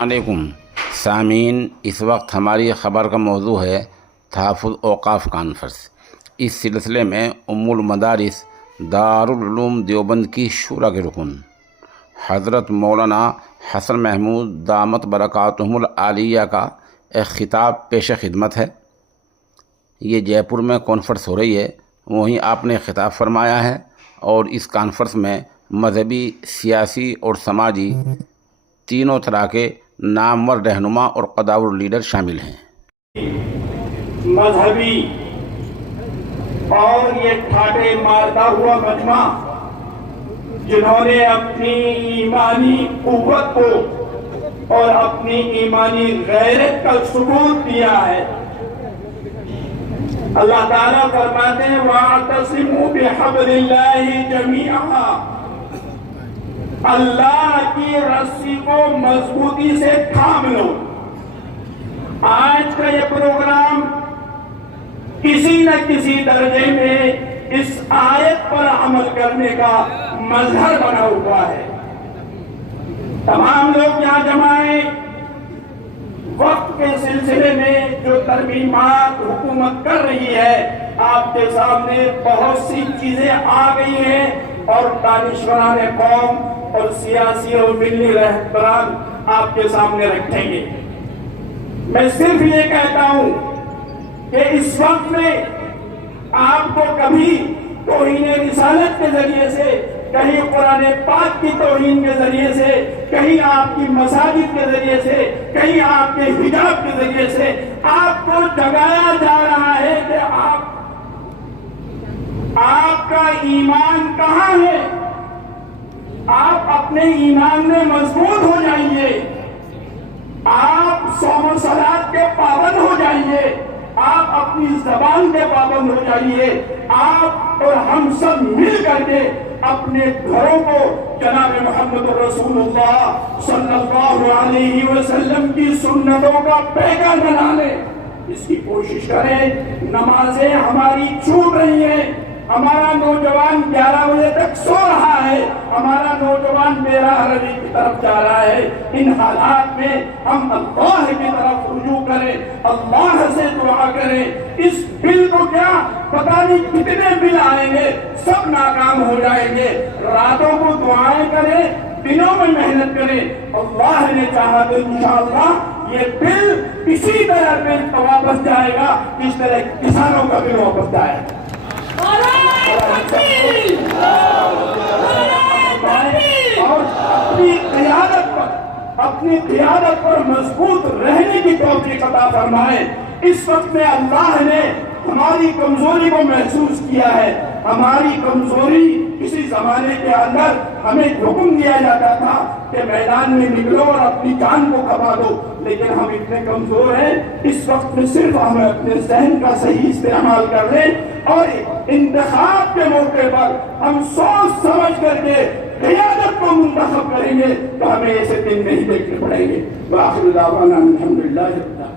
علیکم سامعین، اس وقت ہماری خبر کا موضوع ہے تحفظ اوقاف کانفرنس۔ اس سلسلے میں ام المدارس دارالعلوم دیوبند کی شورا کے رکن حضرت مولانا حسن محمود دامت برکاتہم العالیہ کا ایک خطاب پیش خدمت ہے۔ یہ جے پور میں کانفرنس ہو رہی ہے، وہیں آپ نے خطاب فرمایا ہے، اور اس کانفرنس میں مذہبی، سیاسی اور سماجی تینوں طرح کے نامور رہنما اور قداور لیڈر شامل ہیں۔ مذہبی اور یہ ٹھاٹے مارتا ہوا مجمع جنہوں نے اپنی ایمانی قوت کو اور اپنی ایمانی غیرت کا ثبوت دیا ہے۔ اللہ تعالیٰ فرماتے ہیں وَاعْتَصِمُوا بِحَبْلِ اللَّهِ جَمِيعًا، اللہ کی رسی کو مضبوطی سے تھام لو۔ آج کا یہ پروگرام کسی نہ کسی درجے میں اس آیت پر عمل کرنے کا مظہر بنا ہوا ہے۔ تمام لوگ یہاں جمع ہیں۔ وقت کے سلسلے میں جو ترمیمات حکومت کر رہی ہے، آپ کے سامنے بہت سی چیزیں آ گئی ہیں، اور دانشوران قوم اور سیاسی اور ملی رہبران آپ کے سامنے رکھیں گے۔ میں صرف یہ کہتا ہوں کہ اس وقت میں آپ کو کبھی توہین رسالت کے ذریعے سے، کہیں قرآن پاک کی توہین کے ذریعے سے، کہیں آپ کی مساجد کے ذریعے سے، کہیں آپ کے حجاب کے ذریعے سے آپ کو جگایا جا رہا ہے کہ آپ کا ایمان کہاں ہے؟ آپ اپنے ایمان میں مضبوط ہو جائیے، آپ صوم و صلاۃ کے پابند ہو جائیے، آپ اپنی زبان کے پابند ہو جائیے، آپ اور ہم سب مل کر کے اپنے گھروں کو جناب محمد رسول اللہ صلی اللہ علیہ وسلم کی سنتوں کا پیکر بنا لیں۔ اس کی کوشش کریں۔ نمازیں ہماری چھوٹ رہی ہیں، ہمارا نوجوان 11 بجے تک سو رہا ہے، ہمارا نوجوان میرا عربی کی طرف جا رہا ہے۔ ان حالات میں ہم اللہ کی طرف رجوع کریں، اللہ سے دعا کریں۔ اس بل کو کیا پتہ نہیں کتنے بل آئیں گے، سب ناکام ہو جائیں گے۔ راتوں کو دعائیں کریں، دنوں میں محنت کریں۔ اللہ نے چاہا تو انشاءاللہ یہ بل اسی طرح بل واپس جائے گا جس طرح کسانوں کا بل واپس جائے گا۔ اور اپنی قیادت پر مضبوط رہنے کی توفیق عطا فرمائے۔ اس وقت میں اللہ نے ہماری کمزوری کو محسوس کیا ہے۔ ہماری کمزوری کسی زمانے کے اندر ہمیں حکم دیا جاتا تھا کہ میدان میں نکلو اور اپنی جان کو کھپا دو، لیکن ہم اتنے کمزور ہیں۔ اس وقت میں صرف ہمیں اپنے ذہن کا صحیح استعمال کر لیں، اور انتخاب کے موقع پر ہم سوچ سمجھ کر کے قیادت کو منتخب کریں گے تو ہمیں ایسے دن نہیں دیکھنے پڑیں گے۔ وآخر دعوانا الحمدللہ رب العالمین۔